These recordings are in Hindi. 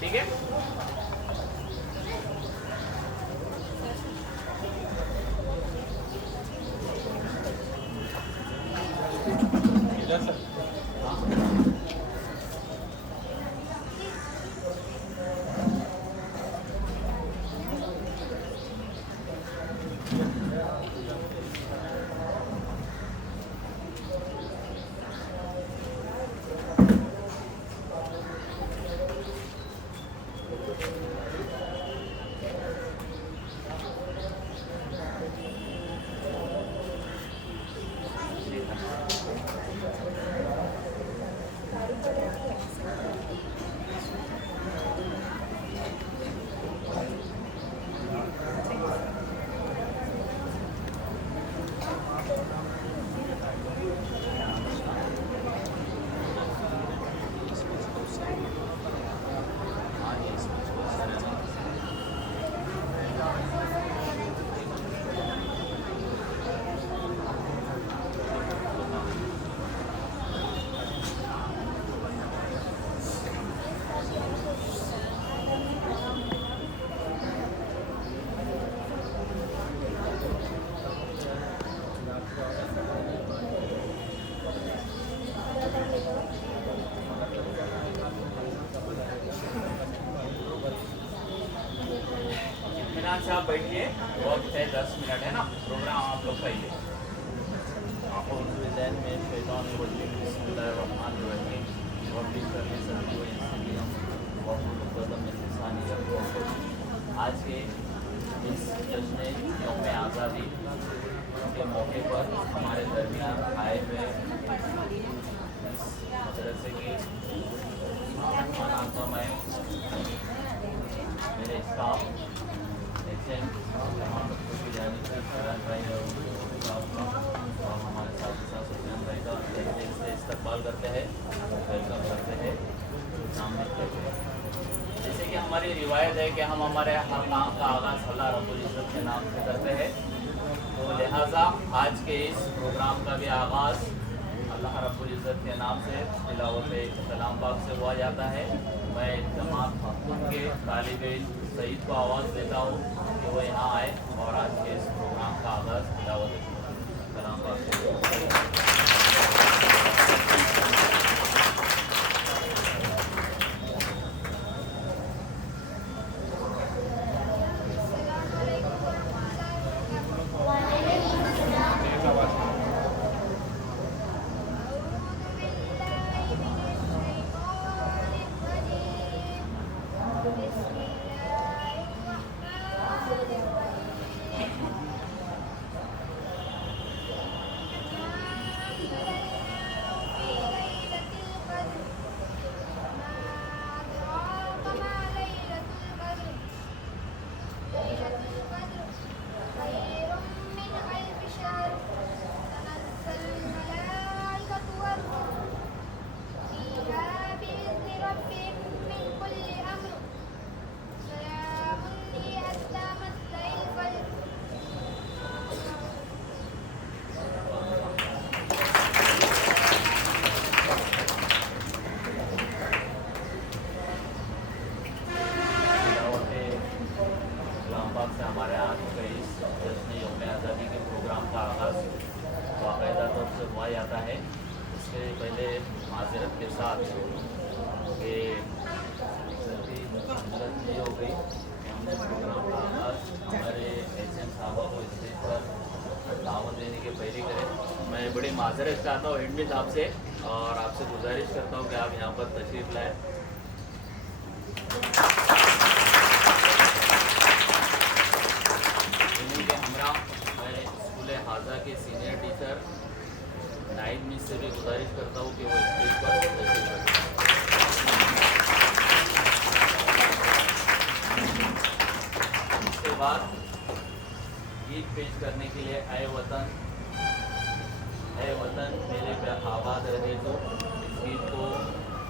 ठीक है। से आप बैठिए, वक्त है 10 मिनट है ना, प्रोग्राम आप लोग पहले आज के इस जश्न यौम आज़ादी के मौके पर हमारे दरमियान आए हुए मदरसे की मेरे स्टाफ और हमारे साथ ही साथ सुफियान भाई का से इस्तकबाल करते हैं, वेलकम करते हैं, सामने करते हैं। जैसे कि हमारी रिवायत है कि हम हमारे हर काम का आगाज़ अल्लाह रब्बुल इज़्ज़त के नाम से करते हैं, तो लिहाजा आज के इस प्रोग्राम का भी आगाज़ अल्लाह रब्बुल इज़्ज़त के नाम से तिलावत कलाम पाक से हुआ जाता है। मैं जमात खातून के तालिब इल्म सईद को आवाज़ देता हूँ कि वो यहाँ आए और आज के इस प्रोग्राम का आगाज़ तिलावत कलाम पाक से। बड़ी माजरत चाहता हूँ हेडमिस आपसे, और आपसे गुजारिश करता हूँ कि आप यहाँ पर तशरीफ़ लाएँ। इन्हीं के हमरा मैं स्कूल हाजा के सीनियर टीचर नाइब मिस से भी गुजारिश करता हूँ कि वो स्टेज पर तशरीफ़ रखें। इसके बाद गीत पेश करने के लिए आए वतन मेरे पे आबाद रहे, तो इस गीत को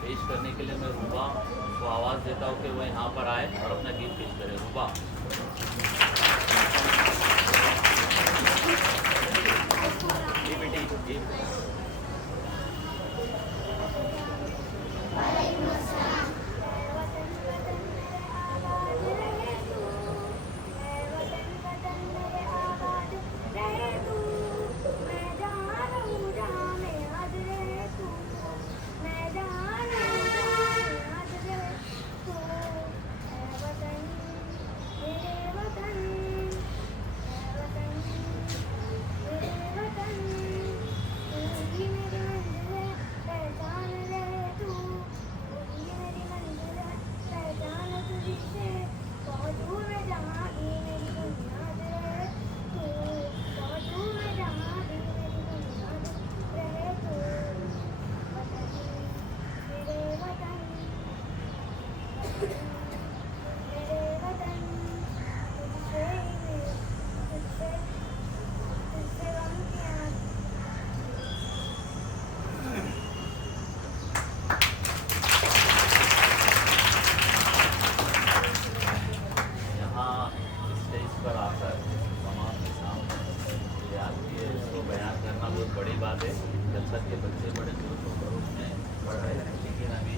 पेश करने के लिए मैं रुबा को आवाज़ देता हूँ कि वह यहाँ पर आए और अपना गीत पेश करें। रुबा जी बेटी जी। बड़ी बात है, जब तक के बच्चे बड़े जोश और खरोश में पढ़ रहे हैं, लेकिन अभी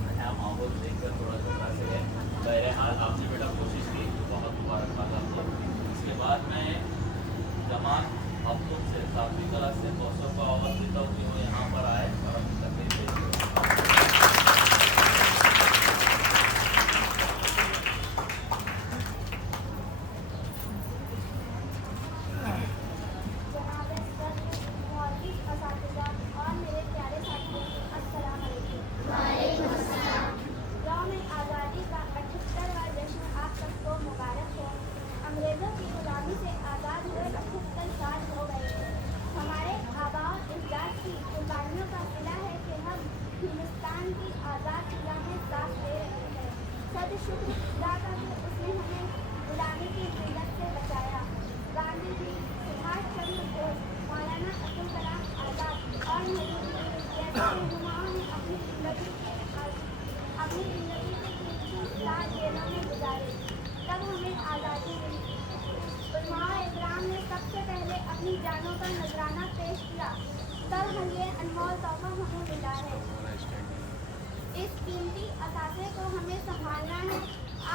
नया माहौल देखकर थोड़ा घबरा से है। बहरहाल आपने बेटा कोशिश की, बहुत मुबारकबाद आपको। इसके बाद मैं जमात हफ्तों से 7वीं क्लास से मौसम का आवाज़ देता हूँ कि वो यहाँ पर आए और अपनी तकलीफ दे। अंग्रेजों की गुलामी से आज़ाद हुए 75 साल हो गए हैं। हमारे आबा इजदाद की कुर्बानियों का सिला है कि हम हिंदुस्तान की आज़ाद निगाहें साफ दे रहे हैं। सद शुक्र खुदा का कि उसने हमें गुलामी की जिल्लत से बचाया। गांधी जी, सुभाष चंद्र बोस, मौलाना अब्दुल कलाम आज़ाद और नेहरू जैसे रहनुमाओं ने अपनी जिंदगी के साथ जेलों में गुजारे, तब हमें आज़ादी मिली। उलमाए इकराम ने सबसे पहले अपनी जानों का नजराना पेश किया, तब हम ये अनमोल तोहफा हमें मिला है। इस कीमती असासे को हमें संभालना है।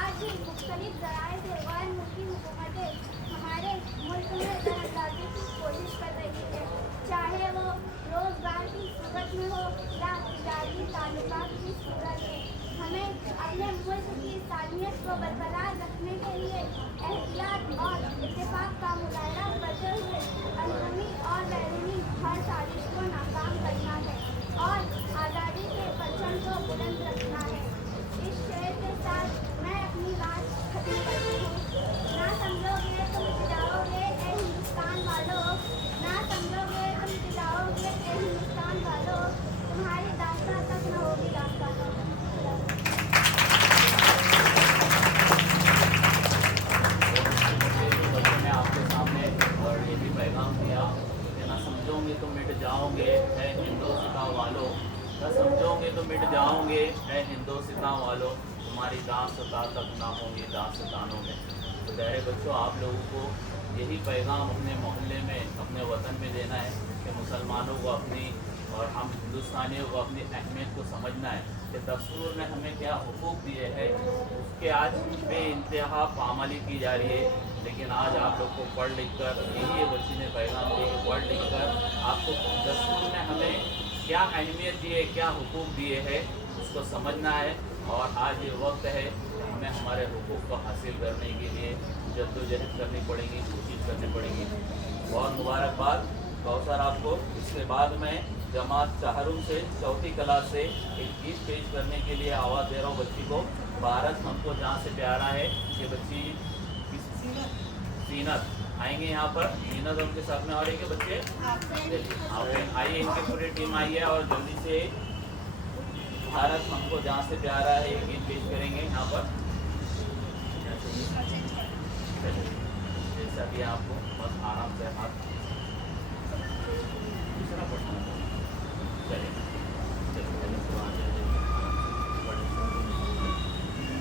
आज भी मुख्तलिफ ज़राए से गैर मुल्की हुकूमतें हमारे मुल्क में दखलंदाजी की कोशिश कर रही है, चाहे वो रोज़गार की सूरत में हो या तिजारी ताल्लुकात की सूरत में। हमें अपने मुल्क की सालियत को बरकरार रखने के लिए एहतियात और इत्तेफाक का मुजाहरा करते हुए अंदरूनी और बैरूनी हर साजिश को नाकाम करना है और आज़ादी के परचम को बुलंद रखना है। इस शेर के साथ मैं अपनी बात खत्म करती हूँ। ना समझोगे तुम जाओगे ए हिंदुस्तान वालों, ना समझोगे तुम जाओगे ए हिंदुस्तान वालों, तुम्हारी दास्तां तक न होगी दास्तां। आपके सामने और ये भी पैगाम दिया कि ना समझोगे तो मिट जाओगे है हिंदुस्तान वालों, ना समझोगे तो मिट जाओगे है हिंदुस्तान वालों, तुम्हारी दास्तां तक ना होंगी दास्तानों में। तो प्यारे बच्चों, आप लोगों को यही पैगाम अपने मोहल्ले में, अपने वतन में देना है कि मुसलमानों को अपनी और हम हिंदुस्तानियों को अपनी अहमियत को समझना है कि दस्तूर ने हमें क्या हुकूक दिए हैं, उसके आज बेइंतहा पामाली की जा रही है। लेकिन आज आप लोग को पढ़ लिख कर, यही बच्ची ने पैगाम दिए, पढ़ लिख कर आपको दस्तूर ने हमें क्या अहमियत दी है, क्या हुकूक दिए हैं, उसको समझना है। और आज ये वक्त है, हमें हमारे हुकूक को हासिल करने के लिए जद्दोजहद करनी पड़ेगी, कोशिश करनी पड़ेगी। बहुत मुबारकबाद कौसर आपको। इसके बाद मैं जमात चाहरुम से 4वीं क्लास से एक गीत पेश करने के लिए आवाज़ दे रहा हूँ बच्ची को। भारत हमको जहाँ से प्यारा है, ये बच्ची सीनत आएंगे यहाँ पर। सीनत उनके साथ में और एक बच्चे आइए, इनकी पूरी टीम आई है और जल्दी से भारत हमको जहाँ से प्यारा है ये गीत पेश करेंगे यहाँ पर। जैसा भी आपको बस आराम से हाथ दूसरा पढ़ना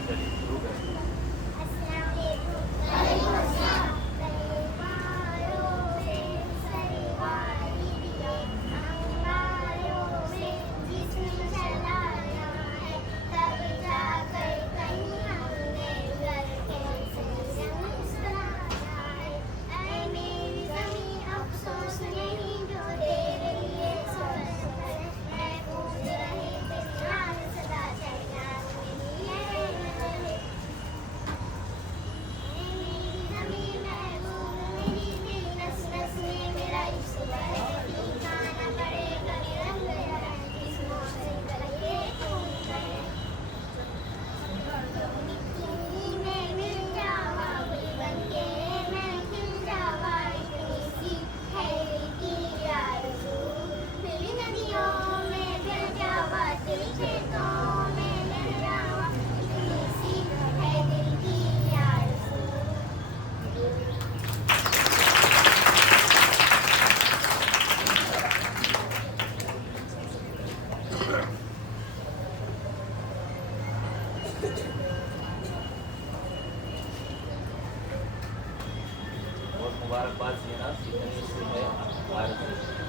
चलिए शुरू करें। अफसोस नहीं जो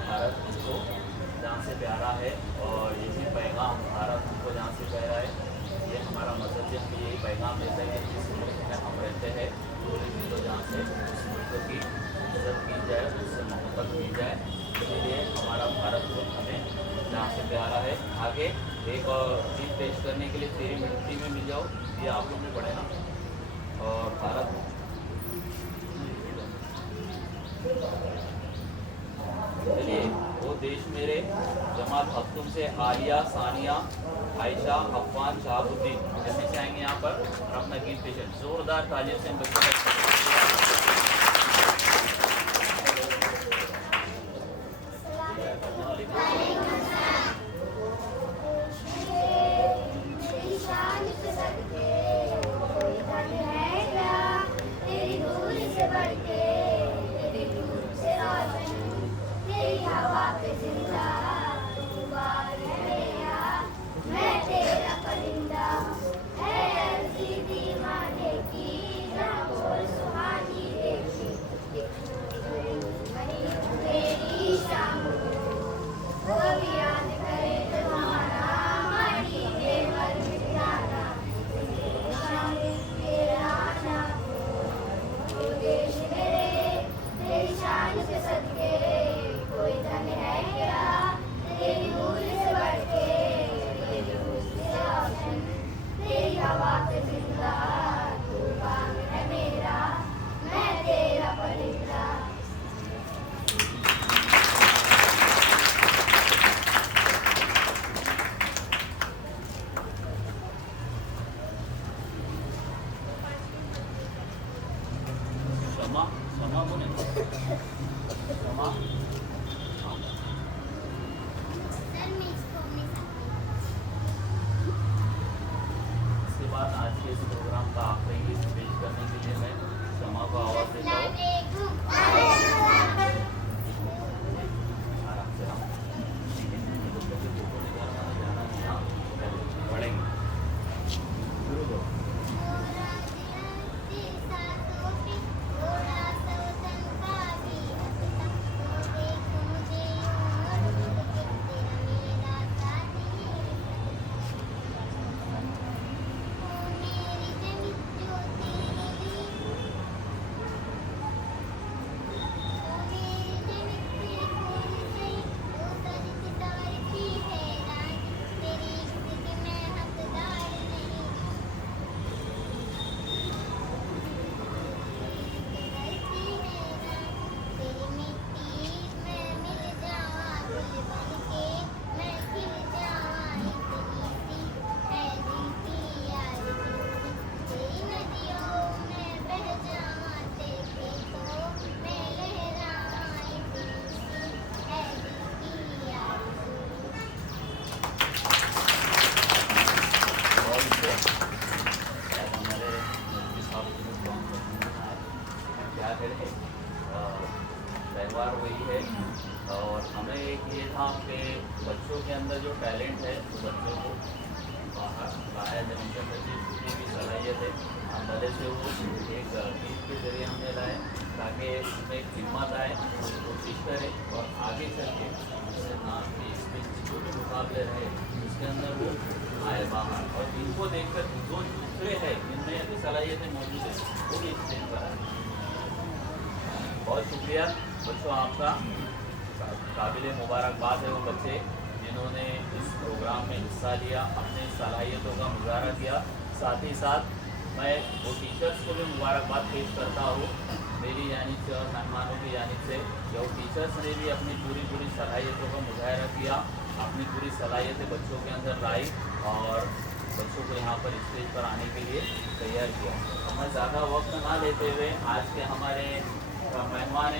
भारत हमको जहाँ से प्यारा है और यही पैगाम भारत हमको जहाँ से प्यारा है, ये हमारा मकसद है। हमें यही पैगाम देता है कि जिस मुल्क में हम रहते हैं पूरे दिलो जहाँ से उस मुल्क की इज्जत की जाए, उससे मोहब्बत की जाए। इसीलिए हमारा भारत मुल्क हमें जहाँ से प्यारा है। आगे एक और चीज़ पेश करने के लिए तेरी मिट्टी में मिल जाओ, ये आप लोग ने पढ़े ना। और भारत चलिए, वो देश मेरे जमात अब्दुल से आलिया, सानिया, आयशा, अफवान, शहाबुद्दीन जैसे से आएंगे यहाँ पर और अपना गीत पेश करें। जोरदार तालियों से इन बच्चों क्षमा बोले क्षमा। इसके बाद आज के इस प्रोग्राम का आखिरी गीत पेश करने के लिए मैं क्षमा को आवाज़ देता हूँ। आराम से हम पढ़ेंगे। शुरू करो। व्यवहार वही है और हमें एक ये था कि बच्चों के अंदर जो टैलेंट है बच्चों को बाहर लाया जाए, उनके अंदर जितनी भी सलाहियत है हम भले से वो एक गीत के जरिए हमने लाए ताकि उसमें एक हिम्मत आए, कोशिश करें और आगे चल के जैसे नाम की स्पीच जो भी मुकाबले रहे उसके अंदर वो आए बाहर और इनको देखकर जो दूसरे हैं जिनमें ऐसी सलाहियतें मौजूद है वो भी स्टेज पर आए। बहुत शुक्रिया बच्चों, आपका काबिल मुबारकबाद है वो बच्चे जिन्होंने इस प्रोग्राम में हिस्सा लिया, अपनी सलाहियतों का मुजाहरा किया। साथ ही साथ मैं वो टीचर्स को भी मुबारकबाद पेश करता हूँ मेरी जानिब से और मेहमानों की जानिब से। जो टीचर्स ने भी अपनी पूरी सलाहियतों का मुजाहरा किया, अपनी पूरी सलाहियतें बच्चों के अंदर लाई और बच्चों को यहाँ पर स्टेज पर आने के लिए तैयार किया। मैं ज़्यादा वक्त ना लेते हुए आज के हमारे मेहमान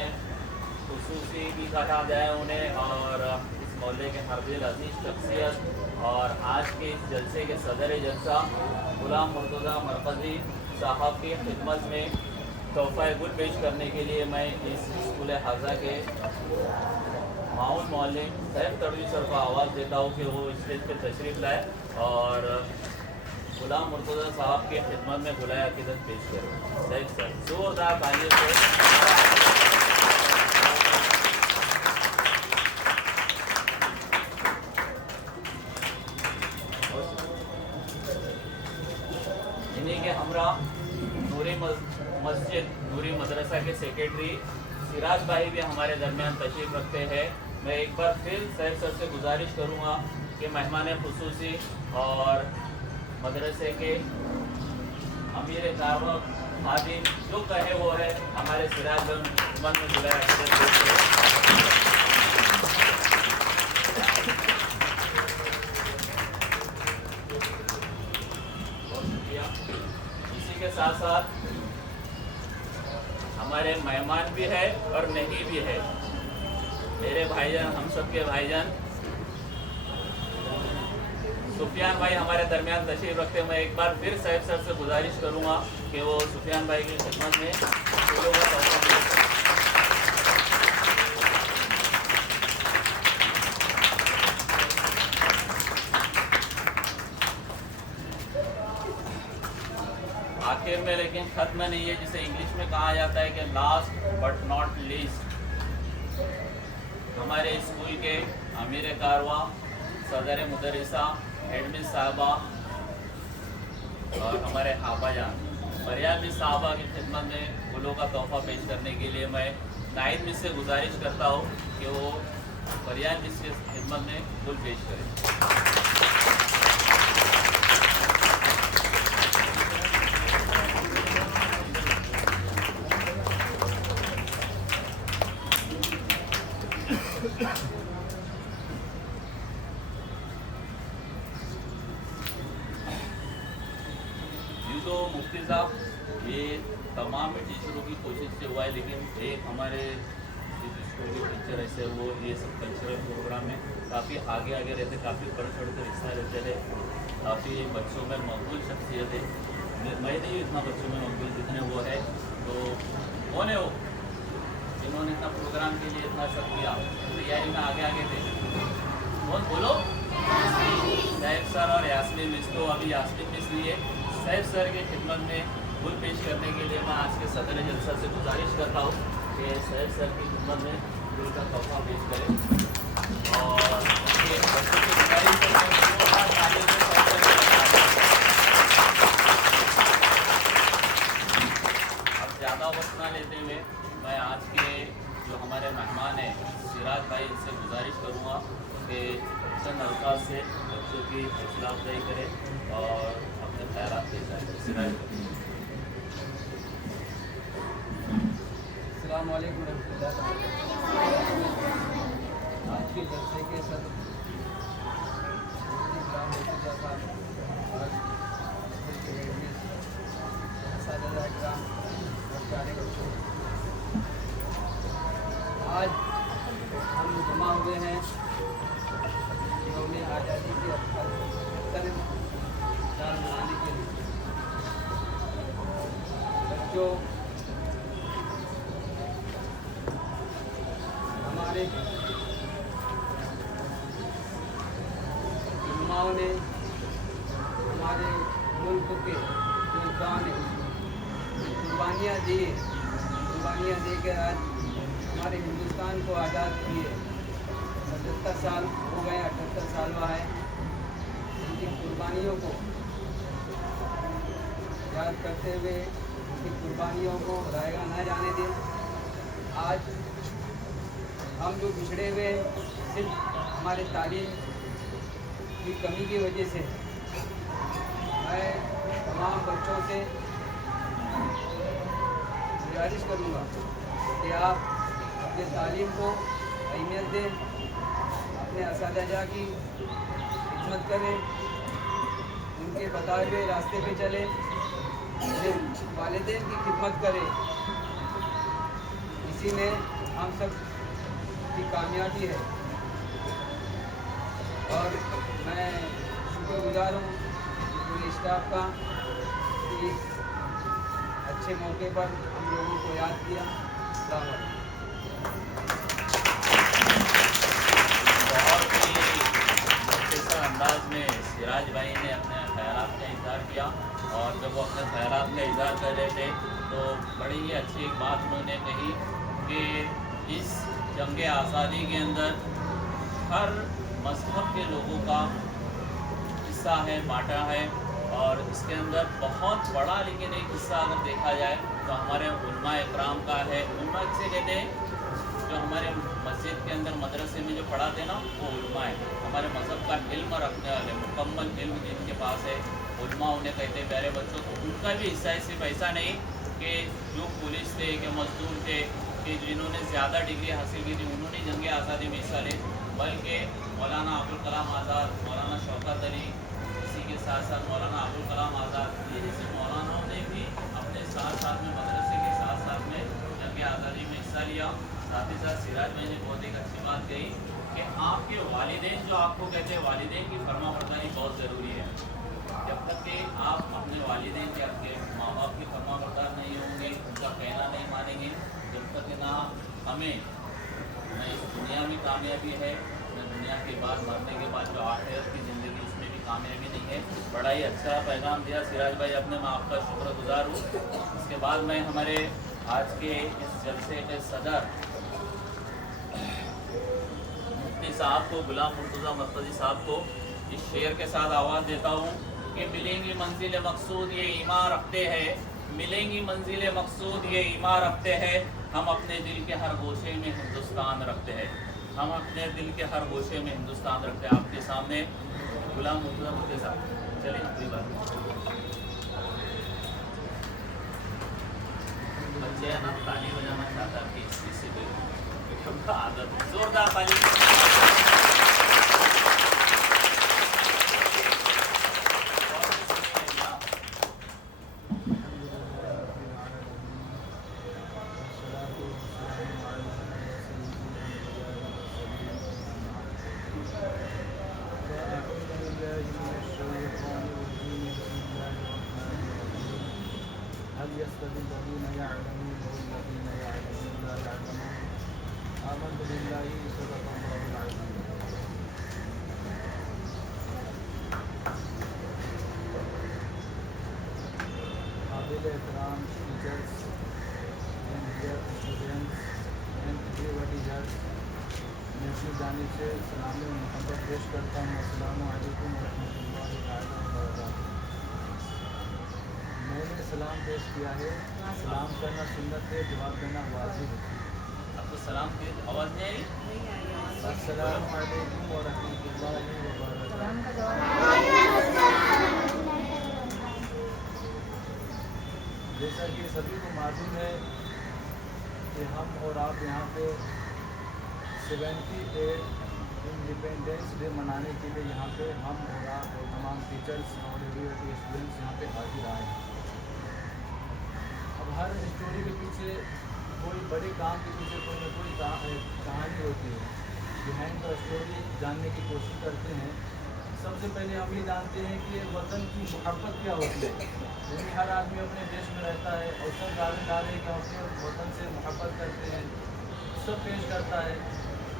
खुसूसी भी कहा जाए उन्हें और इस मोहल्ले के हरदिल अजीज़ शख्सियत और आज के इस जलसे के सदर जलसा गुलाम मुर्तज़ा मरकज़ी साहब की खिदमत में तोहफ़ा गुल पेश करने के लिए मैं इस स्कूल हाजा के माउन मौलिम सैफ तड़वी सर को आवाज़ देता हूँ कि वो स्टेज पर तशरीफ़ लाए और गुलाम मुर्तज़ा साहब की खिदमत में बुलाया अक़ीदत पेश करें। सैफ सर जोरदार तालियों से उमरा, नूरी मस्जिद नूरी मदरसा के सेक्रेटरी सिराज भाई भी हमारे दरमियान तशरीफ़ रखते हैं। मैं एक बार फिर सैफ सर से गुजारिश करूँगा कि मेहमान खुसूसी और मदरसे के अमीर कारवा खादिम जो कहे वो है, हमारे सिराज मन में जुलाया इसी के साथ साथ हमारे मेहमान भी है और नहीं भी है, मेरे भाईजान, हम सब के भाईजान सुफियान भाई हमारे दरमियान तशरीफ रखते हैं। मैं एक बार फिर सैफ सर से गुजारिश करूंगा कि वो सुफियान भाई की खिदमत में फूलों का तोहफा पेश करें। आखिर में लेकिन खत्म नहीं है, जिसे इंग्लिश में कहा जाता है कि लास्ट बट नॉट लीस्ट, हमारे स्कूल के अमीर कारवा, सदर मुदरिसा, हेडमिस साहबा और हमारे हाबाजान मरियाम साहबा की खिदमत में फूलों का तोहफा पेश करने के लिए मैं नाइद मिस से गुजारिश करता हूँ कि वो मरियाम मिस की खिदमत में फूल पेश करें। तो मुफ्ती साहब ये तमाम टीचरों की कोशिश से हुआ है, लेकिन एक हमारे स्कूल के टीचर ऐसे वो ये सब कल्चरल प्रोग्राम में काफ़ी आगे रहते, काफ़ी बढ़ कर हिस्सा लेते थे, काफ़ी बच्चों में मकबूल शख्सियत है। मैं नहीं इतना बच्चों में मकबूल जितने वो है, तो कौन है वो जिन्होंने इतना प्रोग्राम के लिए इतना सब किया, तैयारी में आगे थे? कौन बोलो? सैफ सर और यास्मीन मिस। तो अभी यास्मीन मिस लिए सैफ सर की खिदमत में फूल पेश करने के लिए मैं आज के सदर जलसा से गुजारिश करता हूँ कि सैफ सर की खिदमत में फूल का तोहफा पेश करें और बच्चों की गुजारिश अब ज़्यादा वक्त ना लेते हुए मैं आज के जो हमारे मेहमान हैं सिराज भाई, इनसे गुजारिश करूँगा कि चंद अल्फाज से बच्चों की हौसला अफजाई करें और अपने ख्यालात दे जाए। सिराज अस्सलाम वालेकुम रहमतुल्लाह। आज के जलसे के सर आज हम जमा हुए हैं यौम आज़ादी के अवसर मनाने के लिए। बच्चों, हमारे उलमाओं ने हमारे मुल्क के सुल्तान ने कुर्बानियाँ दे के आज हमारे हिंदुस्तान को आज़ाद किए। 77 साल हो गए, 78 साल हुआ है। उनकी कुर्बानियों को याद करते हुए, उनकी कुर्बानियों को रायगा न जाने दें। आज हम जो पिछड़े हुए सिर्फ हमारे तालीम की कमी की वजह से, मैं तमाम बच्चों से गुजारिश करूँगा कि आप अपने तालीम को अहमियत दें, अपने असातिज़ा की खिदमत करें, उनके बताए हुए रास्ते पे चलें, अपने वालिदैन की खिदमत करें। इसी में हम सब की कामयाबी है। और मैं शुक्रगुजार हूँ पूरे स्टाफ का कि इस अच्छे मौके पर हम लोगों को याद किया। अस्सलाम वालेकुम। बहुत ही मुख्तसर अंदाज में सिराज भाई ने अपने ख्यालात का इज़हार किया, और जब वो अपने ख्यालात का इज़हार कर रहे थे तो बड़ी ही अच्छी एक बात उन्होंने कही कि इस जंग आज़ादी के अंदर हर मज़हब के लोगों का हिस्सा है, बाँटा है, और इसके अंदर बहुत बड़ा लेकिन एक हिस्सा अगर देखा जाए तो हमारे उलमा इकराम का है। उलमा किसे कहते हैं? जो हमारे मस्जिद के अंदर मदरसे में जो पढ़ाते हैं ना, वो उलमा है। हमारे मज़हब का इल्म रखने वाले, मुकम्मल इल्म जिनके पास है, उलमा उन्हें कहते हैं प्यारे बच्चों। तो उनका भी हिस्सा है, सिर्फ ऐसा नहीं कि जो पुलिस थे, कि मजदूर थे, कि जिन्होंने ज़्यादा डिग्री हासिल की थी उन्होंने जंग आज़ादी में हिस्सा ले, बल्कि मौलाना अबुल कलाम आज़ाद, मौलाना शौकत अली, इसी के साथ साथ मौलाना अबुल कलाम आज़ाद, ये जैसे मौलानाओं ने भी अपने साथ साथ में मदरसे के साथ साथ में जंग आज़ादी में हिस्सा लिया। साथ ही साथ सिराज भाई ने बहुत एक अच्छी बात कही कि आपके वालिदैन जो आपको कहते हैं, वालिदैन की फरमाबरदारी बहुत ज़रूरी है। जब तक कि आप अपने वालिदैन के, आपके माँ बाप की फरमाबरदार नहीं होंगे, उनका कहना नहीं मानेंगे, जब तक कि ना हमें न इस दुनिया में कामयाबी है, न दुनिया के बाद मरने के बाद जो आखिरत की ज़िंदगी उसमें भी कामयाबी नहीं है। बड़ा ही अच्छा पैगाम दिया सिराज भाई अपने, मैं आपका शुक्रगुजार हूँ। इसके बाद मैं हमारे आज के इस जलसे के सदर मुफ्ती साहब को, गुलाम मुर्तज़ा मरकज़ी साहब को इस शेर के साथ आवाज़ देता हूँ कि मिलेंगी मंजिल मकसूद ये ईमान रखते हैं, मिलेंगी मंजिल मकसूद ये ईमान रखते हैं, हम अपने दिल के हर गोशे में हिंदुस्तान रखते हैं, हम अपने दिल के हर गोशे में हिंदुस्तान रखते हैं। आपके सामने गुलाम मुर्तज़ा मुफ्ती साहब, चलिए अगली बात। बच्चे है ना, ताली बजाना चाहता है इससे आदत, जोरदार ताली। Ehtram teachers and dear students and everybody here, मैं अपनी जानिब से सलाम मोहब्बत पेश करता हूँ। अस्सलामु अलैकुम वरहमतुल्लाहि ताला वबरकातुहू। मैंने सलाम पेश किया है, सलाम करना सुन्नत है, जवाब देना वाजिब है। आपको सलाम की आवाज़ नहीं आई? अस्सलामु अलैकुम वरहमतुल्लाहि वबरकातुहू। जैसा कि सभी को मालूम है कि हम और आप यहाँ पे 78 इंडिपेंडेंस डे मनाने के लिए यहाँ पे हम और आप और तमाम टीचर्स और एवरीबॉडी स्टूडेंट्स यहाँ पे हाजिर आए हैं। अब हर स्टोरी के पीछे, कोई बड़े काम के पीछे कोई ना कोई कहानी होती है। बिहाइंड द स्टोरी जानने की कोशिश करते हैं। सबसे पहले हम ये जानते हैं कि वतन की मोहब्बत क्या होती है। यानी हर आदमी अपने देश में रहता है और सब दावेदार है कि अपने वतन से मोहब्बत करते हैं, सब पेश करता है,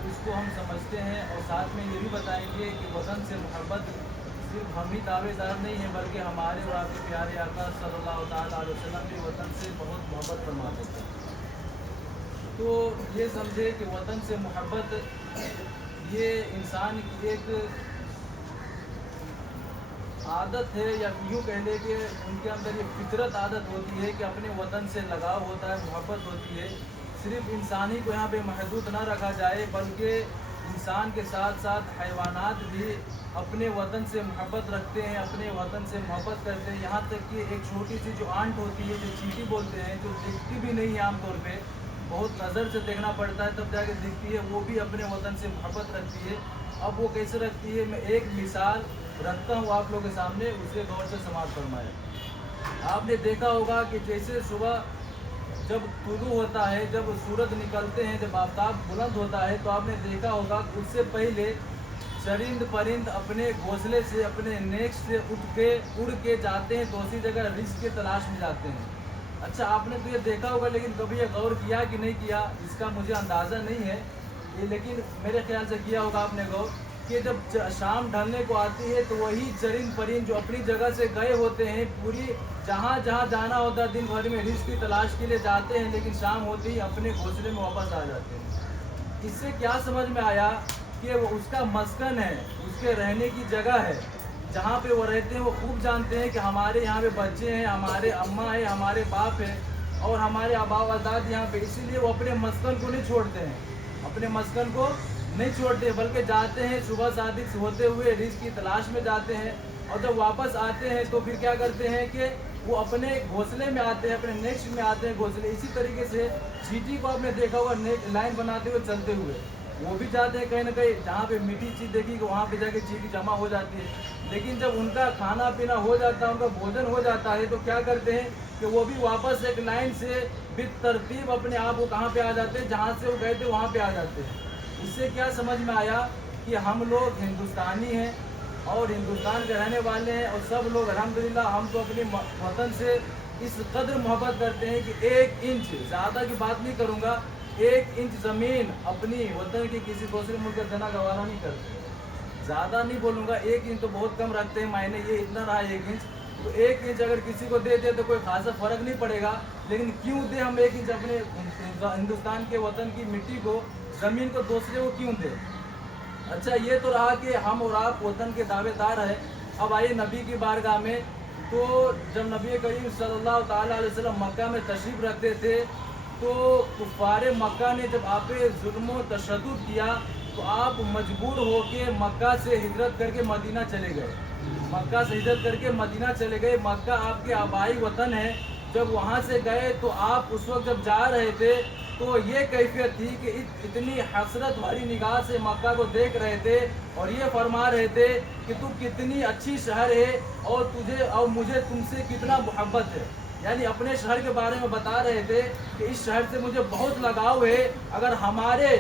इसको हम समझते हैं। और साथ में ये भी बताएंगे कि वतन से मोहब्बत सिर्फ हम ही दावेदार नहीं हैं, बल्कि हमारे और आपके प्यारे आका सल्लल्लाहु अलैहि वसल्लम भी वतन से बहुत मोहब्बत फरमाते थे। तो ये समझे कि वतन से मोहब्बत ये इंसान की एक आदत है, या यूँ कह ले कि उनके अंदर ये फितरत आदत होती है कि अपने वतन से लगाव होता है, मोहब्बत होती है। सिर्फ इंसान ही को यहाँ पे महदूद ना रखा जाए, बल्कि इंसान के साथ साथ हैवानात भी अपने वतन से मोहब्बत रखते हैं, अपने वतन से मोहब्बत करते हैं। यहाँ तक कि एक छोटी सी जो आंट होती है, जो चींटी बोलते हैं, जो दिखती भी नहीं है आमतौर पे, बहुत नज़र से देखना पड़ता है तब जाके दिखती है, वो भी अपने वतन से मोहब्बत रखती है। अब वो कैसे रखती है, मैं एक मिसाल रखता हूँ आप लोगों के सामने, उसे गौर से समाप्त फरमाएं। आपने देखा होगा कि जैसे सुबह जब तुलू होता है, जब सूरज निकलते हैं, जब आफताब बुलंद होता है, तो आपने देखा होगा उससे पहले चरिंद परिंद अपने घोंसले से, अपने नेक्स्ट से उड़ के जाते हैं, तो उसी जगह रिस्क के तलाश में जाते हैं। अच्छा, आपने तो ये देखा होगा, लेकिन कभी ये गौर किया कि नहीं किया, इसका मुझे अंदाज़ा नहीं है ये, लेकिन मेरे ख्याल से किया होगा आपने गौर कि जब शाम ढलने को आती है तो वही चरिंद परिंद जो अपनी जगह से गए होते हैं, पूरी जहाँ जहाँ जाना होता है दिन भर में रिस्क की तलाश के लिए जाते हैं, लेकिन शाम होते ही अपने घोंसले में वापस आ जाते हैं। इससे क्या समझ में आया कि वो उसका मस्कन है, उसके रहने की जगह है। जहाँ पे वो रहते हैं वो खूब जानते हैं कि हमारे यहाँ पे बच्चे हैं, हमारे अम्मा है, हमारे बाप है और हमारे आबाव अजदाद यहाँ पे, इसीलिए वो अपने मस्कन को नहीं छोड़ते हैं, अपने मस्कन को नहीं छोड़ते, बल्कि जाते हैं सुबह सादिक होते हुए रिस्क की तलाश में जाते हैं। और जब वापस आते हैं तो फिर क्या करते हैं कि वो अपने घोंसले में आते हैं, अपने नेक्स्ट में आते हैं घोंसले। इसी तरीके से चींटी को आपने देखा होगा लाइन बनाते हुए चलते हुए, वो भी जाते हैं कहीं ना कहीं जहाँ पे मीठी चीज़ देखी कि वहाँ पे जाके चींटी जमा हो जाती है। लेकिन जब उनका खाना पीना हो जाता है, उनका भोजन हो जाता है, तो क्या करते हैं कि वो भी वापस एक लाइन से बेतरतीब अपने आप वो कहाँ पे आ जाते हैं, जहाँ से वो गए थे वहाँ पे आ जाते हैं। इससे क्या समझ में आया कि हम लोग हिंदुस्तानी हैं और हिंदुस्तान के रहने वाले हैं, और सब लोग अल्हम्दुलिल्लाह हम तो अपने वतन से इस कदर मोहब्बत करते हैं कि 1 इंच, ज़्यादा की बात नहीं करूँगा, 1 इंच ज़मीन अपनी वतन की किसी दूसरे मुल्क का देना गवारा नहीं करते। ज़्यादा नहीं बोलूँगा, 1 इंच तो बहुत कम रखते हैं मायने, ये इतना रहा 1 इंच, तो 1 इंच अगर किसी को दे दे तो कोई खासा फ़र्क नहीं पड़ेगा। लेकिन क्यों दे हम 1 इंच अपने हिंदुस्तान के वतन की मिट्टी को, ज़मीन को दूसरे को क्यों दे? अच्छा, ये तो रहा कि हम और आप वतन के दावेदार हैं। अब आइए नबी की बारगाह में। तो जब नबी करीम सल्लल्लाहु ताला अलैहि वसल्लम मक्का में तशरीफ़ रखते थे तो कुफ़ार मक्का ने जब आप पे जुल्म व तशद्दुद किया तो आप मजबूर होके मक्का से हिजरत करके मदीना चले गए। मक्का से हिजरत करके मदीना चले गए। मक्का आपके आबाई वतन है। जब वहाँ से गए तो आप उस वक्त जब जा रहे थे तो ये कैफियत थी कि इतनी हसरत भरी निगाह से मक्का को देख रहे थे और ये फरमा रहे थे कि तू कितनी अच्छी शहर है और तुझे और मुझे तुमसे कितना मोहब्बत है। यानी अपने शहर के बारे में बता रहे थे कि इस शहर से मुझे बहुत लगाव है। अगर हमारे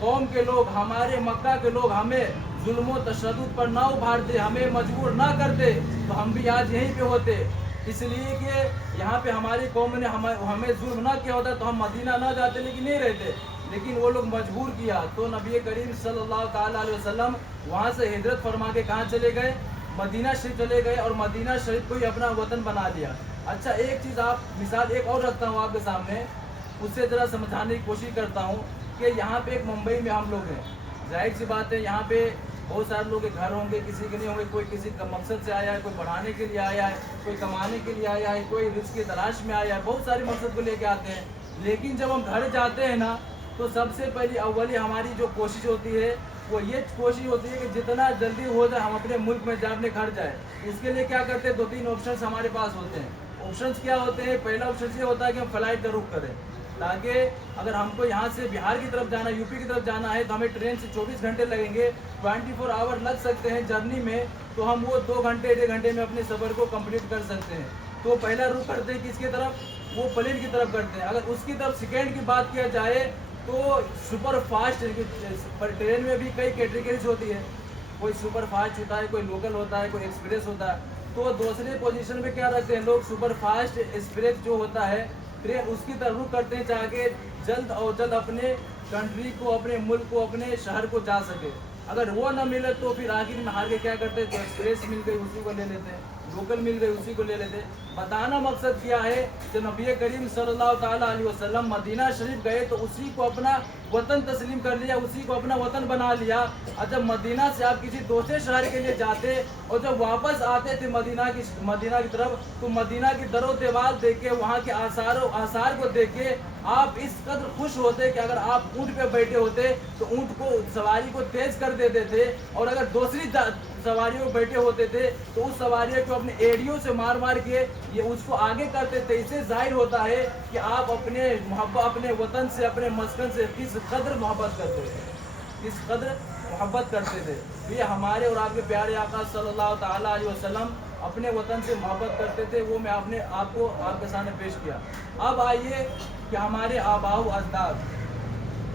कौम के लोग, हमारे मक्का के लोग हमें जुल्म व तशद्दुद पर ना उभारते, हमें मजबूर ना करते तो हम भी आज यहीं पे होते। इसलिए कि यहाँ पे हमारी कौम ने हमें जुल्म ना किया होता तो हम मदीना ना जाते, लेकिन नहीं रहते, लेकिन वो लोग मजबूर किया। तो नबी करीम सल्लल्लाहु ताला अलैहि वसल्लम वहाँ से हिजरत फरमा के कहाँ चले गए? मदीना शरीफ चले गए और मदीना शरीफ को ही अपना वतन बना लिया। अच्छा, एक चीज़ आप मिसाल एक और रखता हूँ आपके सामने, उससे ज़रा समझाने की कोशिश करता हूँ कि यहाँ पे एक मुंबई में हम लोग हैं। जाहिर सी बात है यहाँ पे बहुत सारे लोग के घर होंगे, किसी के नहीं होंगे, कोई किसी का मकसद से आया है, कोई पढ़ाने के लिए आया है, कोई कमाने के लिए आया है, कोई रिस्क की तलाश में आया है, बहुत सारे मकसद को लेके आते हैं। लेकिन जब हम घर जाते हैं ना तो सबसे पहली अव्वली हमारी जो कोशिश होती है वो ये कोशिश होती है कि जितना जल्दी हो जाए हम अपने मुल्क में जाए, अपने घर जाए। उसके लिए क्या करते हैं, 2-3 ऑप्शन हमारे पास होते हैं। ऑप्शंस क्या होते हैं? पहला ऑप्शन ये होता है कि हम फ्लाइट का रुख करें, ताकि अगर हमको यहाँ से बिहार की तरफ जाना, यूपी की तरफ जाना है तो हमें ट्रेन से 24 घंटे लगेंगे, 24 आवर लग सकते हैं जर्नी में, तो हम वो 2 घंटे 1.5 घंटे में अपने सफ़र को कंप्लीट कर सकते हैं। तो पहला रुख करते हैं किसकी तरफ? वो प्लेन की तरफ करते हैं। अगर उसकी तरफ सेकेंड की बात किया जाए तो सुपर फास्ट ट्रेन में भी कई कैटेगरीज होती है, कोई सुपर फास्ट होता है, कोई लोकल होता है, कोई एक्सप्रेस होता है। तो दूसरे पोजीशन में क्या रखते हैं लोग? सुपर फास्ट एक्सप्रेस जो होता है ट्रेन, उसकी तरफ रुख करते हैं ताकि जल्द और जल्द अपने कंट्री को, अपने मुल्क को, अपने शहर को जा सके। अगर वो ना मिले तो फिर आखिर में हार के क्या करते हैं, जो एक्सप्रेस मिल गई उसी को ले लेते हैं, लोकल मिल गई उसी को ले लेते हैं। बताना मकसद क्या है कि नबी करीम सल्लल्लाहु ताला अलैहि वसल्लम मदीना शरीफ गए तो उसी को अपना वतन तस्लीम कर लिया, उसी को अपना वतन बना लिया। और जब मदीना से आप किसी दूसरे शहर के लिए जाते और जब वापस आते थे मदीना की तरफ, तो मदीना की दरो दीवार देख के, वहाँ के आसार को देख के आप इस कदर खुश होते कि अगर आप ऊँट पे बैठे होते तो ऊँट को सवारी को तेज कर देते थे, और अगर दूसरी सवारियों में बैठे होते थे तो उस सवारियों को अपने एड़ियों से मार मार के ये उसको आगे करते थे। इससे जाहिर होता है कि आप अपने मोहब्बत, अपने वतन से, अपने मस्कन से किस कदर मोहब्बत करते थे, किस कदर मोहब्बत करते थे। ये हमारे और आपके प्यारे आका सल्लल्लाहु ताला अलैहि वसल्लम अपने वतन से मोहब्बत करते थे, वो मैं आपको आपके सामने पेश किया। अब आइए कि हमारे आबाओ अजदाद,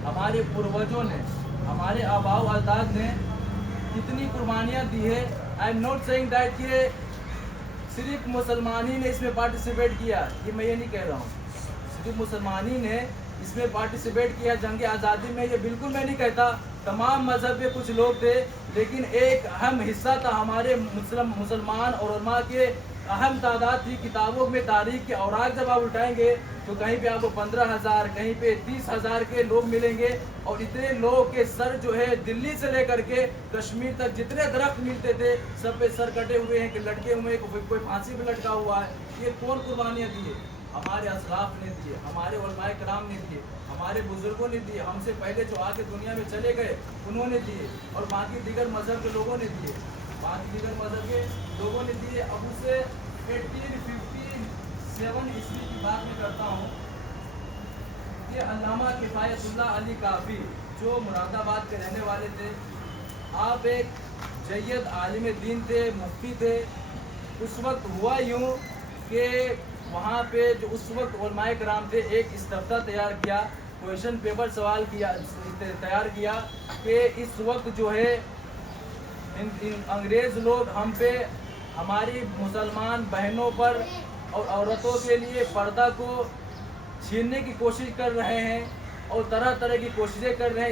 हमारे पूर्वजों ने, हमारे आबाओ अजदाद ने कितनी कुर्बानियाँ दी है। I am not saying that कि सिर्फ मुसलमान ही ने इसमें पार्टिसिपेट किया, ये मैं ये नहीं कह रहा हूँ। सिर्फ मुसलमान ही ने इसमें पार्टिसिपेट किया जंग आज़ादी में, ये बिल्कुल मैं नहीं कहता। तमाम मजहब के कुछ लोग थे, लेकिन एक अहम हिस्सा था हमारे मुसलमान और उलमा के अहम तादाद थी। किताबों में तारीख के औराक जब आप उठाएंगे तो कहीं पे आपको 15,000, कहीं पे 30,000 के लोग मिलेंगे। और इतने लोगों के सर जो है दिल्ली से लेकर के कश्मीर तक जितने दरख्त मिलते थे सब पे सर कटे हुए हैं, कि लटके हुए हैं, कोई फांसी पे लटका हुआ है। ये कौन कुर्बानियाँ दिए? हमारे असलाफ ने दिए, हमारे उलमाए कराम ने दिए, हमारे बुजुर्गों ने दिए, हमसे पहले जो आके दुनिया में चले गए उन्होंने दिए, और बाकी दीगर मजहब के लोगों ने दिए, बाकी दीगर मजहब के लोगों ने दिए। अब उससे 1857 ईस्वी की बात मैं करता हूँ कि अल्लामा किफायतुल्लाह अली काफ़ी जो मुरादाबाद के रहने वाले थे, आप एक जय्यद आलिम दीन थे, मुफ्ती थे। उस वक्त हुआ यूँ कि वहाँ पे जो उस वक्त उलमाए कराम थे, एक इस्तफ्ता तैयार किया, क्वेश्चन पेपर सवाल किया तैयार किया कि इस वक्त जो है इन अंग्रेज़ लोग हम पे हमारी मुसलमान बहनों पर और औरतों के लिए पर्दा को छीनने की कोशिश कर रहे हैं और तरह तरह की कोशिशें कर रहे हैं,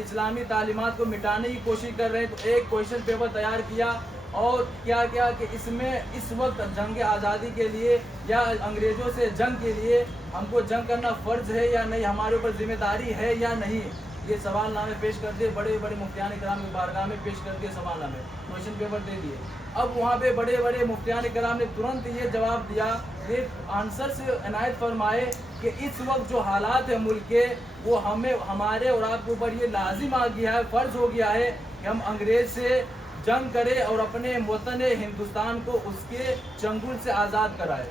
इस्लामी तालीमात को मिटाने की कोशिश कर रहे हैं। तो एक क्वेश्चन पेपर तैयार किया और क्या क्या कि इसमें इस वक्त जंग आज़ादी के लिए या अंग्रेज़ों से जंग के लिए हमको जंग करना फ़र्ज़ है या नहीं, हमारे ऊपर जिम्मेदारी है या नहीं। ये सवालनामे पेश कर दिए, बड़े बड़े मुफ्तियान कराम की बारगाह में पेश कर दिए सवालनामे, क्वेश्चन पेपर दे दिए। अब वहाँ पे बड़े बड़े मुफ्तियान कराम ने तुरंत ये जवाब दिया, ये आंसर से इनायत फरमाए कि इस वक्त जो हालात है मुल्क के, वो हमें हमारे और आपके ऊपर ये लाजिम आ गया है, फ़र्ज़ हो गया है कि हम अंग्रेज़ से जंग करे और अपने वतन हिंदुस्तान को उसके चंगुल से आज़ाद कराए,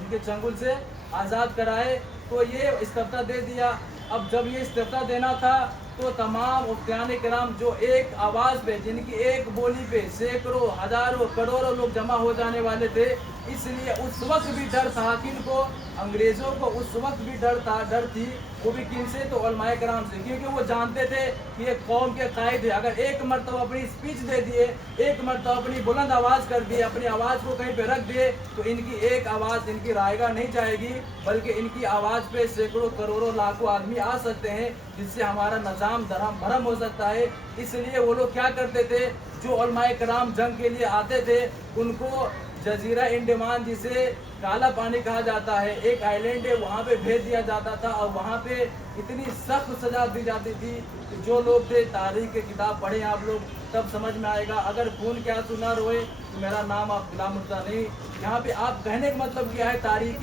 उनके चंगुल से आज़ाद कराए। तो ये इस्तफ्ता दे दिया। अब जब ये इस्तफ्ता देना था तो तमाम मुफ्तियान कराम जो एक आवाज़ पे, जिनकी एक बोली पे सैकड़ों, हज़ारों, करोड़ों लोग जमा हो जाने वाले थे, इसलिए उस वक्त भी डर था किनको, अंग्रेज़ों को उस वक्त भी डर थी। वो भी किन से? तो उलमाए कराम से, क्योंकि वो जानते थे कि ये कौम के कायद है। अगर एक मरतबा अपनी स्पीच दे दिए, एक मरतबा अपनी बुलंद आवाज़ कर दिए, अपनी आवाज़ को कहीं पे रख दिए, तो इनकी एक आवाज़ इनकी रायगा नहीं जाएगी, बल्कि इनकी आवाज़ पे सैकड़ों, करोड़ों, लाखों आदमी आ सकते हैं, जिससे हमारा निज़ाम धर्म भरम हो सकता है। इसलिए वो लोग क्या करते थे, जो उलमाए कराम जंग के लिए आते थे उनको जजीरा इंडमान, जिसे काला पानी कहा जाता है, एक आइलैंड है, वहाँ पे भेज दिया जाता था। और वहाँ पे इतनी सख्त सजा दी जाती थी कि जो लोग थे, तारीख की किताब पढ़ें आप लोग, तब समझ में आएगा। अगर खून क्या सुना रोए तो मेरा नाम आप गुलाम मुर्तज़ा नहीं। यहाँ पे आप कहने का मतलब क्या है, तारीख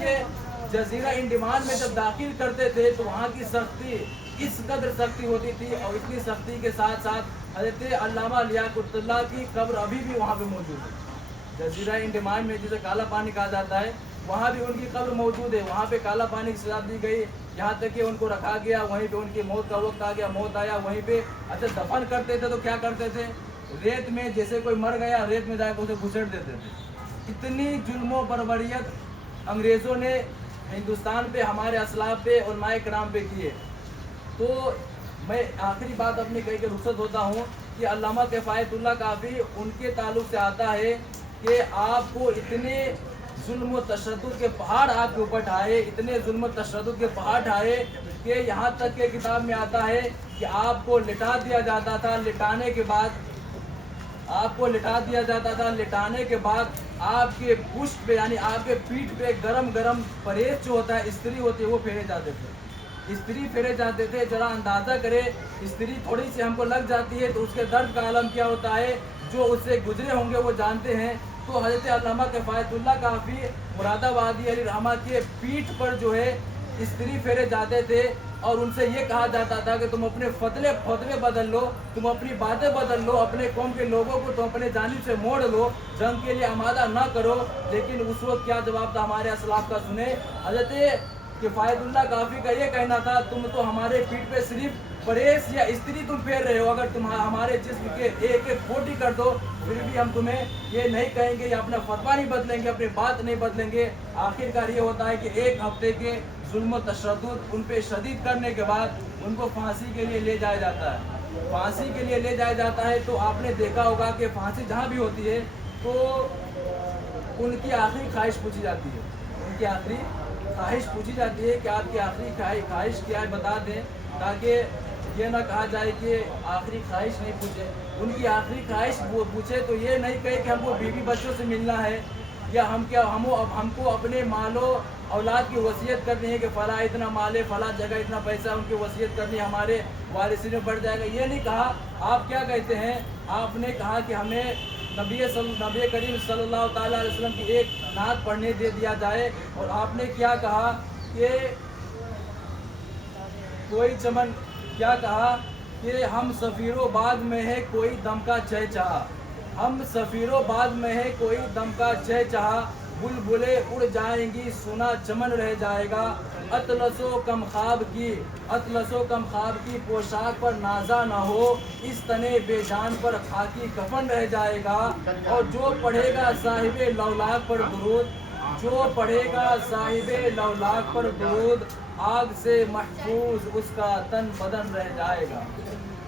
जजीरा इंडमान में जब दाखिल करते थे तो वहाँ की सख्ती इस कदर सख्ती होती थी, और इतनी सख्ती के साथ साथ हज़रत अल्लामा लियाक़तुल्लाह की कब्र अभी भी वहाँ पे मौजूद है। जजीरा इंडमान में जिसे काला पानी कहा जाता है, वहाँ भी उनकी कब्र मौजूद है। वहाँ पे काला पानी की सजा दी गई, यहाँ तक कि उनको रखा गया, वहीं पे उनकी मौत का वक्त आ गया, मौत आया वहीं पे। अच्छा, दफन करते थे तो क्या करते थे, रेत में, जैसे कोई मर गया रेत में जाकर उसे घुसेड़ देते थे। इतनी जुल्म बर्बरियत अंग्रेज़ों ने हिंदुस्तान पे, हमारे असलाफ पे, उलमाए कराम पे किए। तो मैं आखिरी बात अपनी कह के रुखसत होता हूँ कि अल्लामा किफायतुल्लाह काफ़ी उनके ताल्लुक़ से आता है कि आपको इतने जुल्म तशद्दुद के पहाड़ आपके ऊपर ढाए, इतने जुल्म तशद्दुद के पहाड़ ढाए कि यहाँ तक के किताब में आता है कि आपको लिटा दिया जाता था। लिटाने के बाद आपको लिटा दिया जाता था। लिटाने के बाद आपके पुष्ट पे, यानी आपके पीठ पे गरम गरम परहेज जो होता है, स्त्री होती है, वो फेरे जाते थे। स्त्री फेरे जाते थे। जरा अंदाज़ा करें, स्त्री थोड़ी सी हमको लग जाती है तो उसके दर्द का आलम क्या होता है, जो उससे गुजरे होंगे वो जानते हैं। तो हज़रत अल्लामा किफायतुल्लाह काफ़ी मुरादाबादी अली रहमा के पीठ पर जो है स्त्री फेरे जाते थे, और उनसे ये कहा जाता था कि तुम अपने फतवे बदल लो, तुम अपनी बातें बदल लो, अपने कौम के लोगों को तुम अपने जानिब से मोड़ लो, जंग के लिए आमादा ना करो। लेकिन उस वक्त क्या जवाब था हमारे असलाफ का, सुने। हज़रत किफायतुल्लाह काफ़ी का ये कहना था, तुम तो हमारे पीठ पे सिर्फ परेश या स्त्री तुम फेर रहे हो, अगर तुम हमारे जिस्म के एक एक फोटी कर दो फिर भी हम तुम्हें ये नहीं कहेंगे, या अपना फतवा नहीं बदलेंगे, अपनी बात नहीं बदलेंगे। आखिरकार ये होता है कि एक हफ्ते के जुल्म तशद्दुद उन पे शदीद करने के बाद उनको फांसी के लिए ले जाया जाता है। फांसी के लिए ले जाया जाता है तो आपने देखा होगा कि फांसी जहाँ भी होती है तो उनकी आखिरी ख्वाहिश पूछी जाती है, उनकी आखिरी ख्वाहिश पूछी जाती है कि आपकी आखिरी ख्वाहिश क्या है, बता दें, ताकि ये ना कहा जाए कि आखिरी ख्वाहिश नहीं पूछे। उनकी आखिरी ख्वाहिश वो पूछे तो ये नहीं कहे कि हमको बीवी बच्चों से मिलना है, या हमको अपने मालो औलाद की वसीयत करनी है कि फ़ला इतना माल है, फ़ला जगह इतना पैसा, उनकी वसीयत करनी हमारे वारिसिन में बढ़ जाएगा। ये नहीं कहा। आप क्या कहते हैं, आपने कहा कि हमें नबी करीम सल्लल्लाहु ताला अलैहि वसल्लम की एक नात पढ़ने दे दिया जाए। और आपने क्या कहा कि कोई चमन, क्या कहा कि हम सफ़ीरों बाग में है कोई दम का चह चाहा, हम सफ़ीरों बाग में है कोई दम का चह चाहा, बुलबुले उड़ जाएंगी सुना चमन रह जाएगा, अतलसो कम ख्वाब की पोशाक पर नाजा न हो, इस तने बेजान पर खाकी कफन रह जाएगा। और जो पढ़ेगा साहिबे लौलाक पर दुरूद, जो पढ़ेगा साहिबे लौलाक पर दुरूद, आग से महफूज उसका तन बदन रह जाएगा।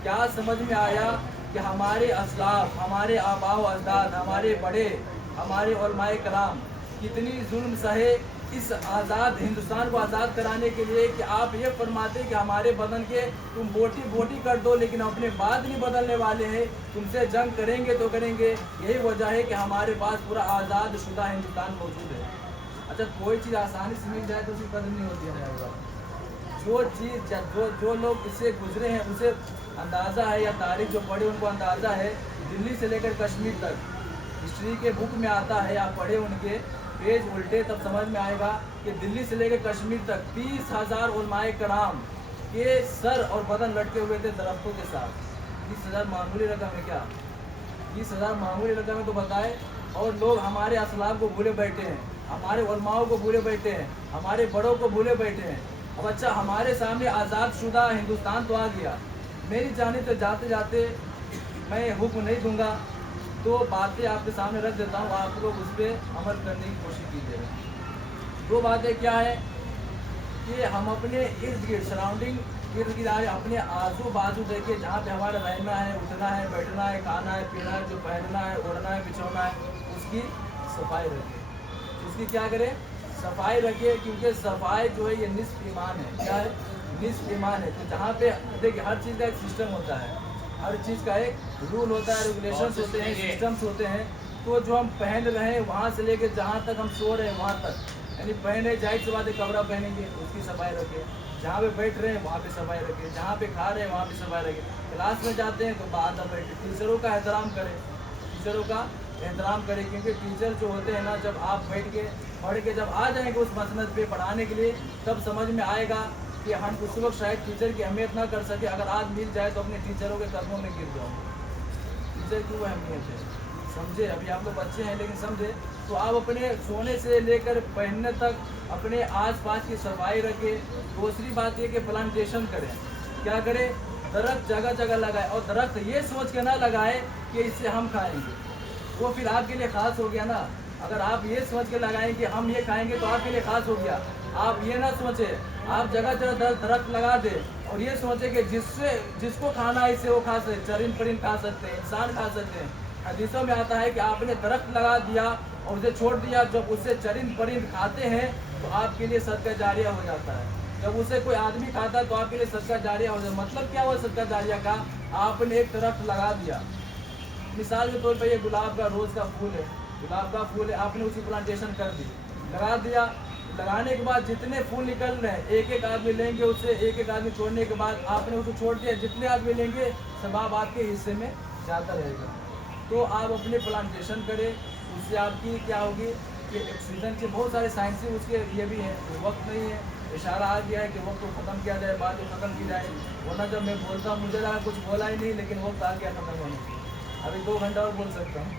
क्या समझ में आया कि हमारे असलाफ, हमारे आबाओ अजदाद, हमारे बड़े, हमारे उलमाए कराम कितनी जुल्म सहे इस आज़ाद हिंदुस्तान को आज़ाद कराने के लिए, कि आप ये फरमाते कि हमारे बदन के तुम बोटी बोटी कर दो, लेकिन अपने बात नहीं बदलने वाले हैं, तुमसे जंग करेंगे तो करेंगे। यही वजह है कि हमारे पास पूरा आज़ाद शुदा हिंदुस्तान मौजूद है। अच्छा, कोई चीज़ आसानी से मिल जाए तो उसकी कदर नहीं होती है हमारे पास। जो चीज़ जो लोग इससे गुजरे हैं उसे अंदाज़ा है, या तारीख जो पढ़े उनको अंदाज़ा है, दिल्ली से लेकर कश्मीर तक हिस्ट्री के बुक में आता है, आप पढ़े उनके पेज उल्टे तब समझ में आएगा कि दिल्ली से लेकर कश्मीर तक 30,000 उलमाए कराम के सर और बदन लटके हुए थे दरख्तों के साथ। 30,000 मामूली रकम है क्या? 30,000 मामूली रकम है तो बताए। और लोग हमारे असलाफ को भूले बैठे हैं, हमारे उलमाओं को भूले बैठे हैं, हमारे बड़ों को भूले बैठे हैं। अब अच्छा, हमारे सामने आज़ाद शुदा हिंदुस्तान तो आ गया, मेरी जानिब से जाते जाते मैं हुक्म नहीं दूंगा, तो बातें आपके सामने रख देता हूँ, आप लोग उस पर अमल करने की कोशिश कीजिएगा। दो बातें क्या है कि हम अपने इर्द गिर्द सराउंडिंग इर्द गिर्द अपने आजू बाजू देखिए, जहाँ पे हमारा रहना है, उठना है, बैठना है, खाना है, पीना है, जो पहनना है, ओढ़ना है, बिछोना है, उसकी सफाई रखिए। उसकी क्या करें? सफाई रखिए, क्योंकि सफाई जो है ये निस्फ ईमान है। क्या है? निस्फ ईमान है। तो जहाँ पे देखिए हर चीज़ का एक सिस्टम होता है, हर चीज़ का एक रूल होता है, रेगुलेशंस होते हैं, सिस्टम्स होते हैं। तो जो हम पहन रहे हैं वहाँ से लेकर जहाँ तक हम सो रहे हैं वहाँ तक, यानी पहने जाहिर सी बात है कपड़ा पहनेंगे उसकी सफाई रखें, जहाँ पे बैठ रहे हैं वहाँ पे सफाई रखें, जहाँ पे खा रहे हैं वहाँ पे सफाई रखें, क्लास में जाते हैं तो बाहर बैठे, टीचरों का एहतराम करें, टीचरों का एहतराम करें। क्योंकि टीचर जो होते हैं ना, जब आप बैठ के पढ़ के जब आ जाएंगे उस मसनद पे पढ़ाने के लिए, तब समझ में आएगा कि हम उस वक्त शायद टीचर की अहमियत ना कर सके। अगर आज मिल जाए तो अपने टीचरों के कदमों में गिर जाओ। टीचर की वो अहमियत है, समझे? अभी आप लोग बच्चे हैं लेकिन समझे। तो आप अपने सोने से लेकर पहनने तक अपने आसपास की सफाई रखें। दूसरी बात ये कि प्लांटेशन करें। क्या करें? दरख्त जगह जगह लगाए, और दरख्त ये सोच के ना लगाए कि इससे हम खाएंगे, वो फिर आपके लिए ख़ास हो गया ना। अगर आप ये सोच के लगाएं कि हम ये खाएंगे तो आपके लिए ख़ास हो गया। आप ये ना सोचे, आप जगह जगह दरख्त लगा दे और ये सोचे कि जिसको खाना है इससे वो खा सकते, चरिंद परिंद खा सकते हैं, इंसान खा सकते हैं। हदीसों में आता है कि आपने दरख्त लगा दिया और उसे छोड़ दिया, जब उससे चरिंद परिंद खाते हैं तो आपके लिए सदका जारिया हो जाता है। जब उसे कोई आदमी खाता है तो आपके लिए सदका जारिया हो जाता है। मतलब क्या हुआ सदका जारिया का? आपने एक दरख्त लगा दिया, मिसाल के तौर पर ये गुलाब का रोज़ का फूल है, गुलाब का फूल है, आपने उसकी प्लांटेशन कर दी, लगा दिया। लगाने के बाद जितने फूल निकल रहे हैं एक एक आदमी लेंगे, उससे एक एक आदमी छोड़ने के बाद आपने उसको छोड़ दिया, जितने आदमी लेंगे सबाब आपके हिस्से में जाता रहेगा। तो आप अपने प्लांटेशन करें, उससे आपकी क्या होगी कि ऑक्सीजन के बहुत सारे साइंसी उसके ये भी हैं। तो वक्त नहीं है, इशारा आ गया है कि वक्त को ख़त्म किया जाए, बात को ख़त्म की जाए। वरना जब मैं बोलता हूँ मुझे लगा कुछ बोला ही नहीं, लेकिन वक्त आ गया ख़त्म होने की। अभी 2 घंटा और बोल सकता हूँ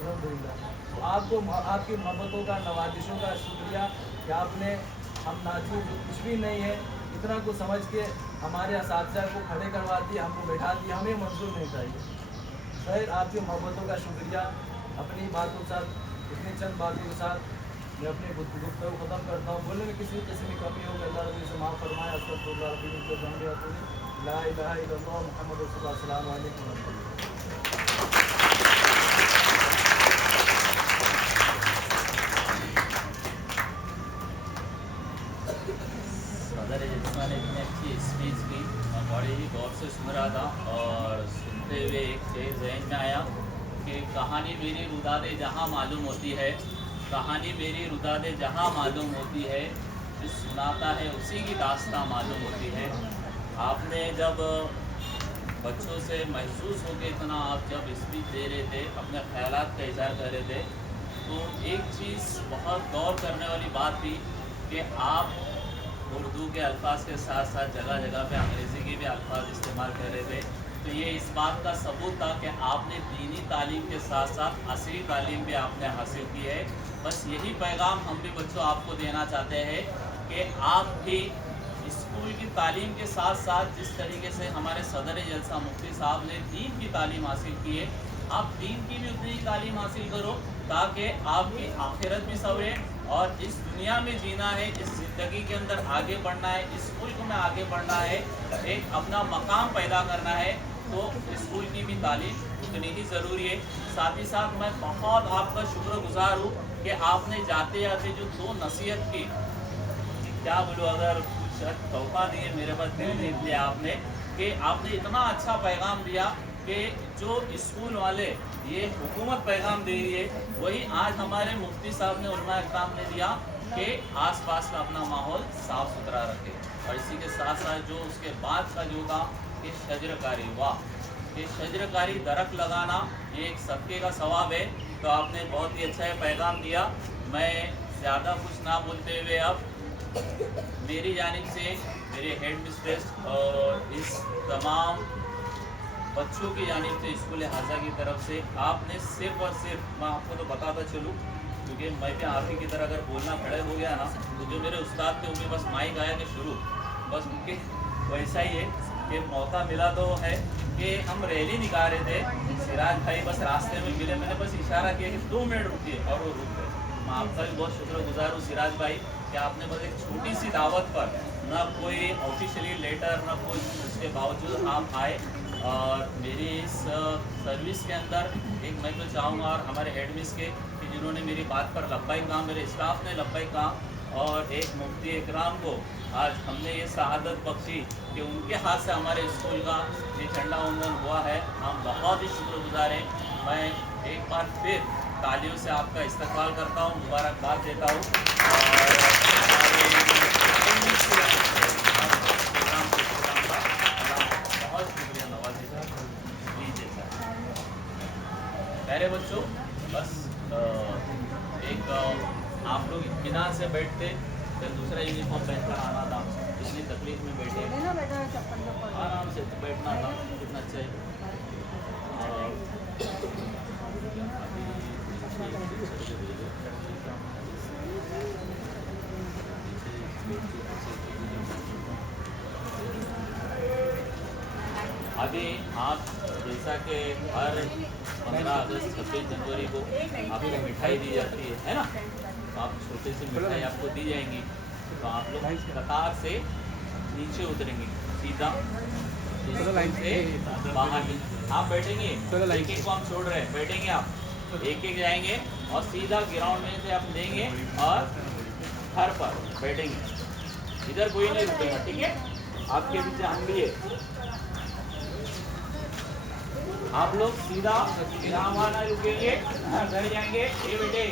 अल्हम्दुलिल्लाह। तो आपको आपकी मोहब्बतों का, नवाजिशों का शुक्रिया कि आपने हम नाचू कुछ भी नहीं है इतना कुछ समझ के हमारे असातिज़ा को खड़े करवा दिए, हमको बैठा दिया, हमें मंजूर नहीं चाहिए। खैर, आपकी मोहब्बतों का शुक्रिया। अपनी बातों के साथ, इतनी चंद बातों के साथ मैं अपनी गुफ्तगू ख़त्म करता हूँ। बोलने में किसी किस्म की कमी हो अल्लाह रब्बुल इज़्ज़त माफ़ फरमाए। ला इलाहा इल्लल्लाह मुहम्मद रसूलुल्लाह अस्सलामु अलैकुम व सदर इज्तिमा ने इतनी अच्छी स्पीच की, मैं बड़े ही गौर से सुन रहा था और सुनते हुए एक चीज़ जहन में आया कि कहानी मेरी रुदादे जहाँ मालूम होती है कहानी मेरी रुदा दे जहाँ मालूम होती है, जो सुनाता है उसी की दास्तां मालूम होती है। आपने जब बच्चों से महसूस हो के इतना आप जब स्पीच दे रहे थे, अपने ख्यालात का इज़हार कर रहे थे, तो एक चीज़ बहुत गौर करने वाली बात थी कि आप उर्दू के अल्फाज के साथ साथ जगह जगह पे अंग्रेज़ी के भी अल्फाज इस्तेमाल कर रहे थे। तो ये इस बात का सबूत था कि आपने दीनी तालीम के साथ साथ असली तालीम भी आपने हासिल की है। बस यही पैगाम हम भी बच्चों आपको देना चाहते हैं कि आप भी स्कूल की तालीम के साथ साथ जिस तरीके से हमारे सदर जलसा मुफ्ती साहब ने दीन की तालीम हासिल की है, आप दीन की भी उतनी ही तालीम हासिल करो ताकि आपकी आखिरत भी सवरे और इस दुनिया में जीना है, इस ज़िंदगी के अंदर आगे बढ़ना है, इस मुल्क में आगे बढ़ना है, एक अपना मकाम पैदा करना है, तो स्कूल की भी तालीम उतनी ही ज़रूरी है। साथ ही साथ मैं बहुत आपका शुक्रगुजार हूँ कि आपने जाते जाते जो 2 नसीहत की, क्या बोलूँ, अगर कुछ तोहफा दिए मेरे पास दिल जीत लिया आपने, कि आपने इतना अच्छा पैगाम दिया कि जो स्कूल वाले ये हुकूमत पैगाम दे रही है, वही आज हमारे मुफ्ती साहब ने उलमा इकराम ने दिया कि आसपास का अपना माहौल साफ़ सुथरा रखे। और इसी के साथ साथ जो उसके बाद का जो था कि शजरकारी, वाह, ये शजरकारी दरख्त लगाना ये एक सदक़े का सवाब है। तो आपने बहुत ही अच्छा पैगाम दिया। मैं ज़्यादा कुछ ना बोलते हुए अब मेरी जानिब से मेरे हेड मिस्ट्रेस और इस तमाम बच्चों की जानिब से स्कूल हाजा की तरफ से आपने सिर्फ और सिर्फ, मैं आपको तो बताता चलूँ क्योंकि मैं भी आप ही की तरह अगर बोलना खड़े हो गया ना, तो जो मेरे उस्ताद थे उनके बस माइक आया कि शुरू, बस उनके वैसा ही है कि मौका मिला तो है कि हम रैली निकाल रहे थे, सिराज भाई बस रास्ते में मिले, मैंने बस इशारा किया कि 2 मिनट रुकिए और वो रुक गए। मैं आपका भी बहुत शुक्रगुजार हूँ सिराज भाई कि आपने बस एक छोटी सी दावत पर, ना कोई ऑफिशियली लेटर ना कोई, उसके बावजूद आप आए और मेरी इस सर्विस के अंदर एक मैं तो चाहूँगा और हमारे हेड मिस के कि जिन्होंने मेरी बात पर लब्बाइक कहा, मेरे स्टाफ ने लब्बाइक कहा और एक मुफ्ती इकराम को आज हमने ये शहादत बख्शी कि उनके हाथ से हमारे स्कूल का ये झंडा वंदन हुआ है। हम बहुत ही शुक्रगुजार हैं। मैं एक बार फिर तालियों से आपका इस्तकबाल करता हूँ, मुबारकबाद देता हूँ बहुत शुक्रिया नवाजी साहब। लीजिए सर। प्यारे बच्चों, बस एक आप लोग इत्मीनान से बैठते, फिर दूसरा यूनिफॉर्म पहनकर आना था, इतनी तकलीफ में बैठे, आराम से बैठना था, कितना अच्छा है। अभी आप जैसा कि हर 15 अगस्त 26 जनवरी को आपको मिठाई दी जाती है ना, तो आप छोटे से मिठाई आपको दी जाएंगी, तो आप लोग कतार से नीचे उतरेंगे, सीधा से बाहर आप बैठेंगे, एक एक को हम छोड़ रहे हैं, बैठेंगे आप, एक एक जाएंगे और सीधा ग्राउंड में से आप देंगे और घर पर बैठेंगे, इधर कोई नहीं रुकेगा, ठीक है। आपके पीछे हम भी है, आप लोग सीधा ग्राम वाला रुकेंगे, घर जाएंगे, ये बेटे